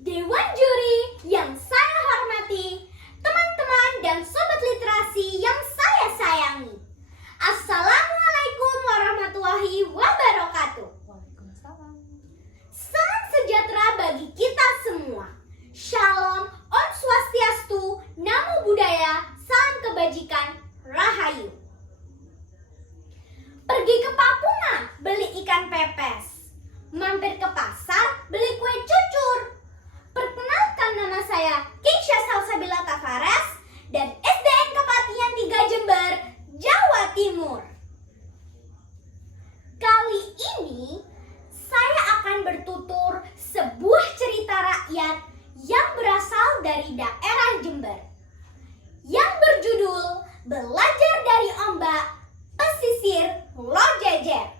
Dewan juri yang saya hormati, teman-teman dan sobat literasi yang saya sayangi. Assalamualaikum warahmatullahi wabarakatuh. Waalaikumsalam. Salam sejahtera bagi kita semua. Shalom, Om Swastiastu, Namo Buddhaya, salam kebajikan, Rahayu. Pergi ke Papua, beli ikan pepes. Mampir ke pasar, beli kue cucur. Perkenalkan, nama saya Keisha Salsabila Tavares dan SDN Kepatihan 3 Jember, Jawa Timur. Kali ini saya akan bertutur sebuah cerita rakyat yang berasal dari daerah Jember yang berjudul Belajar dari Ombak, Pesisir Lojejer,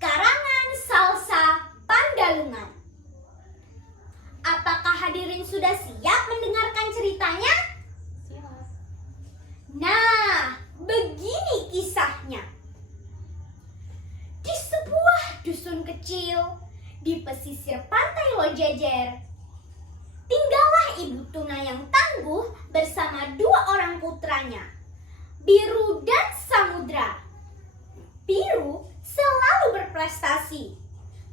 karangan Salsa Pandalungan. Apakah hadirin sudah siap mendengarkan ceritanya? Siap. Nah, begini kisahnya. Di sebuah dusun kecil di pesisir pantai Lojejer, tinggallah Ibu Tuna yang tangguh bersama 2 orang putranya, Biru dan Samudra. Biru selalu berprestasi,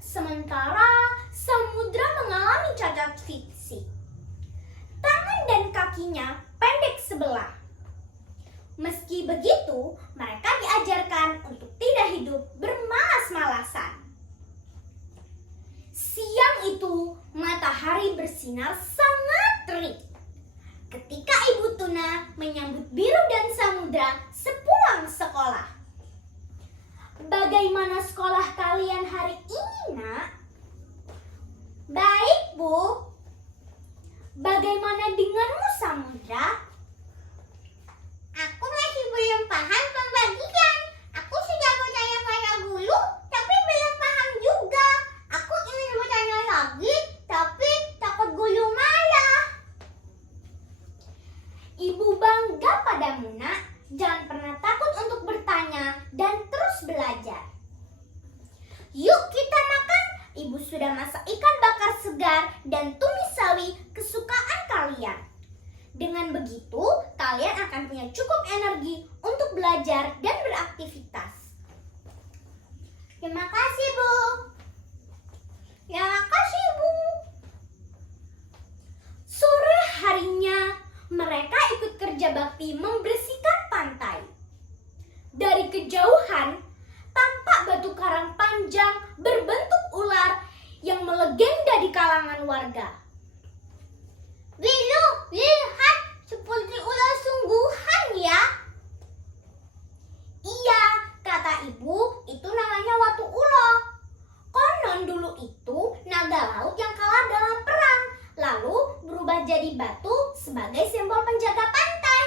sementara Samudra mengalami cacat fisik. Tangan dan kakinya pendek sebelah. Meski begitu, mereka diajarkan untuk tidak hidup bermalas-malasan. Siang itu, matahari bersinar sangat terik. Ketika Ibu Tuna menyambut Biru dan Samudra sepulang sekolah. Bagaimana sekolah kalian hari ini, Nak? Baik, Bu. Bagaimana denganmu, Samudra? Aku masih belum paham pembagian. Aku sudah bertanya pada guru, tapi belum paham juga. Aku ingin bertanya lagi, tapi takut guru marah. Ibu bangga padamu, Nak. Jangan pernah takut untuk bertanya dan terus belajar. Yuk kita makan. Ibu sudah masak ikan bakar segar dan tumis sawi kesukaan kalian. Dengan begitu, kalian akan punya cukup energi untuk belajar dan beraktivitas. Terima kasih, Bu. Terima kasih, Bu. Sore harinya, mereka ikut kerja bakti membersihkan pantai. Dari kejauhan, tampak batu karang panjang berbentuk ular yang melegenda di kalangan warga. Biru, lihat, seperti ular sungguhan ya. Iya, kata ibu, itu namanya watu ulo. Konon dulu itu naga laut yang kalah dalam perang, lalu berubah jadi batu sebagai simbol penjaga pantai.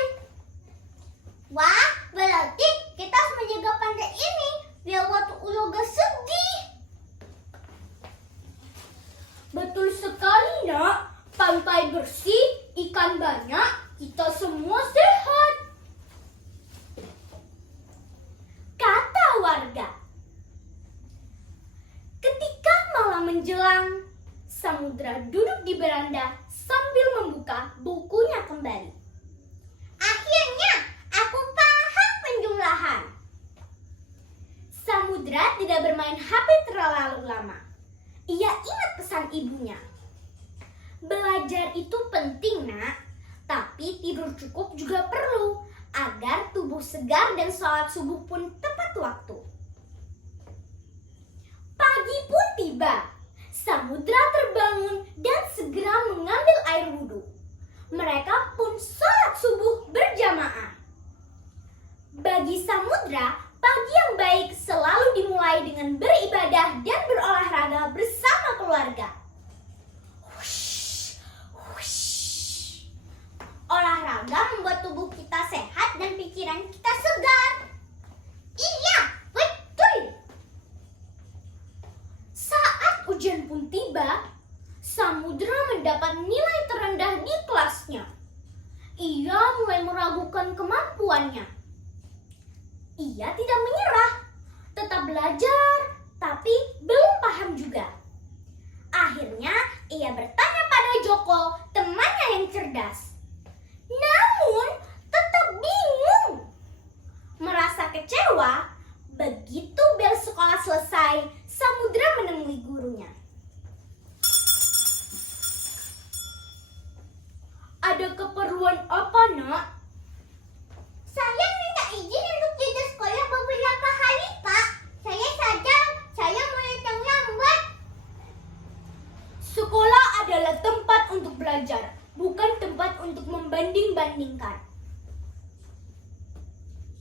Wah, berarti kita harus menjaga pantai ini biar watu ulo gak sedih. Betul sekali, Nak. Pantai bersih, ikan banyak, kita semua sehat, kata warga. Ketika malam menjelang, Samudra duduk di beranda sambil membuka bukunya kembali. Akhirnya, aku paham penjumlahan. Samudra tidak bermain HP terlalu lama. Ia ingat pesan ibunya. Belajar itu penting, Nak. Tapi tidur cukup juga perlu agar tubuh segar dan sholat subuh pun tepat waktu. Pagi pun tiba. Samudra terbangun dan segera mengambil air wudhu. Mereka pun sholat subuh berjamaah. Bagi Samudra, pagi yang baik selalu dimulai dengan beribadah dan berolahraga bersama keluarga. Olahraga membuat tubuh kita sehat dan pikiran kita segar. Iya, betul. Saat ujian pun tiba, Samudra mendapat nilai terendah di kelasnya. Ia mulai meragukan kemampuannya. Ia tidak menyerah, tetap belajar, tapi belum paham juga. Akhirnya ia bertanya pada kepada Joko, temannya yang cerdas. Namun, tetap bingung. Merasa kecewa, begitu bel sekolah selesai, Samudra menemui gurunya. Ada keperluan apa, Nak? Saya minta izin untuk tidak sekolah beberapa hari, Pak. Saya sadar saya mulai terlambat. Sekolah adalah tempat untuk belajar, bukan tempat untuk membanding-bandingkan.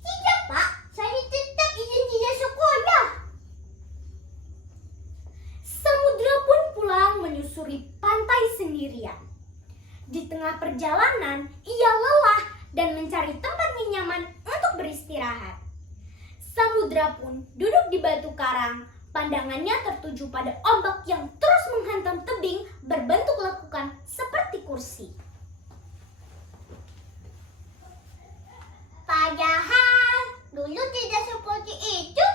Tidak, Pak. Saya tetap izin tidak sekolah. Samudra pun pulang menyusuri pantai sendirian. Di tengah perjalanan, ia lelah dan mencari tempat yang nyaman untuk beristirahat. Samudra pun duduk di batu karang. Pandangannya tertuju pada ombak yang terus menghantam tebing berbentuk lekukan seperti kursi. Padahal dulu tidak seperti itu.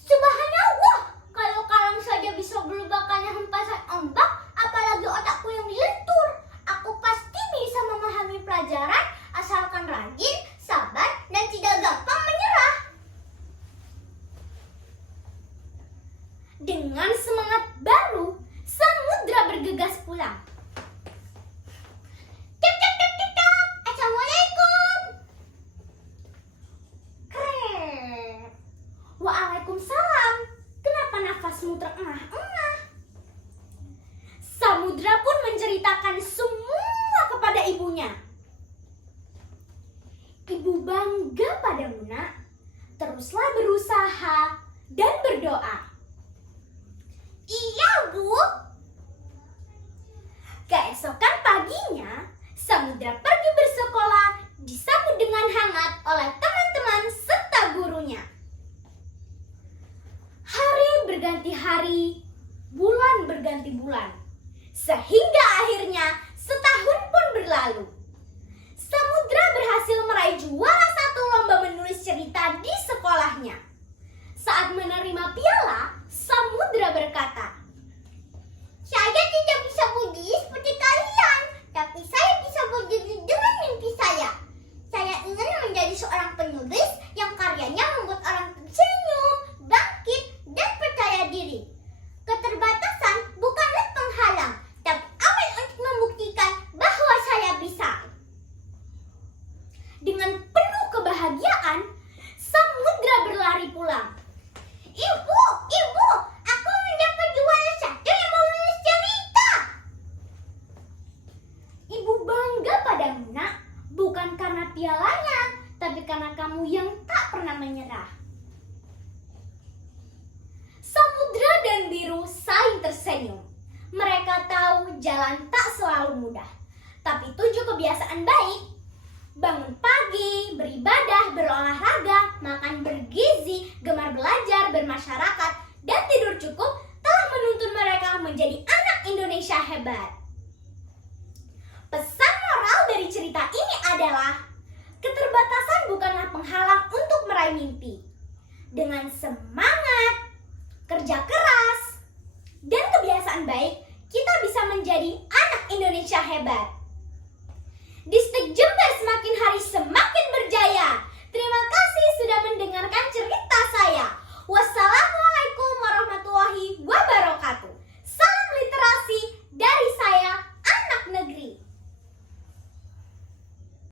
Subhanallah, kalau karang saja bisa berubah karena hempasan ombak, apalagi otakku yang lentur. Aku pasti bisa memahami pelajaran asalkan rajin, sabar, dan tidak gampang menyerah. Dengan semangat baru, Samudra bergegas pulang. Tek tek tek tek tek. Assalamualaikum. Keren. Waalaikumsalam. Kenapa nafasmu terengah-engah? Samudra pun menceritakan semua kepada ibunya. Ibu bangga padamu, Nak. Teruslah berusaha dan berdoa. Iya, Bu. Keesokan paginya, Samudra pergi bersekolah disambut dengan hangat oleh teman-teman serta gurunya. Hari berganti hari, bulan berganti bulan. Sehingga akhirnya setahun pun berlalu. Samudra berhasil meraih juara 1 lomba menulis cerita di sekolahnya. Saat menerima piala, Samudra berkata, "Saya tidak bisa berdiri seperti kalian, tapi saya bisa berdiri dengan mimpi saya. Saya ingin menjadi seorang penulis yang karyanya membuat orang tersenyum, bangkit, dan percaya diri. Keterbatasan bukanlah penghalang, tapi amal untuk membuktikan bahwa saya bisa." Dengan penuh kebahagiaan, Samudra berlari pulang. Ibu, aku mendapat juara 1 yang menulis cerita. Ibu bangga padamu, Nak, bukan karena pialanya, tapi karena kamu yang tak pernah menyerah. Samudra dan biru saling tersenyum. Mereka tahu jalan tak selalu mudah, tapi 7 kebiasaan baik, bangun pagi, beribadah, berolahraga, makan bergizi, gemar belajar, bermasyarakat, dan tidur cukup telah menuntun mereka menjadi anak Indonesia hebat. Pesan moral dari cerita ini adalah, keterbatasan bukanlah penghalang untuk meraih mimpi. Dengan semangat, kerja keras, dan kebiasaan baik, kita bisa menjadi anak Indonesia hebat. Distrik Jember semakin hari semakin berjaya. Terima kasih sudah mendengarkan cerita saya. Wassalamualaikum warahmatullahi wabarakatuh.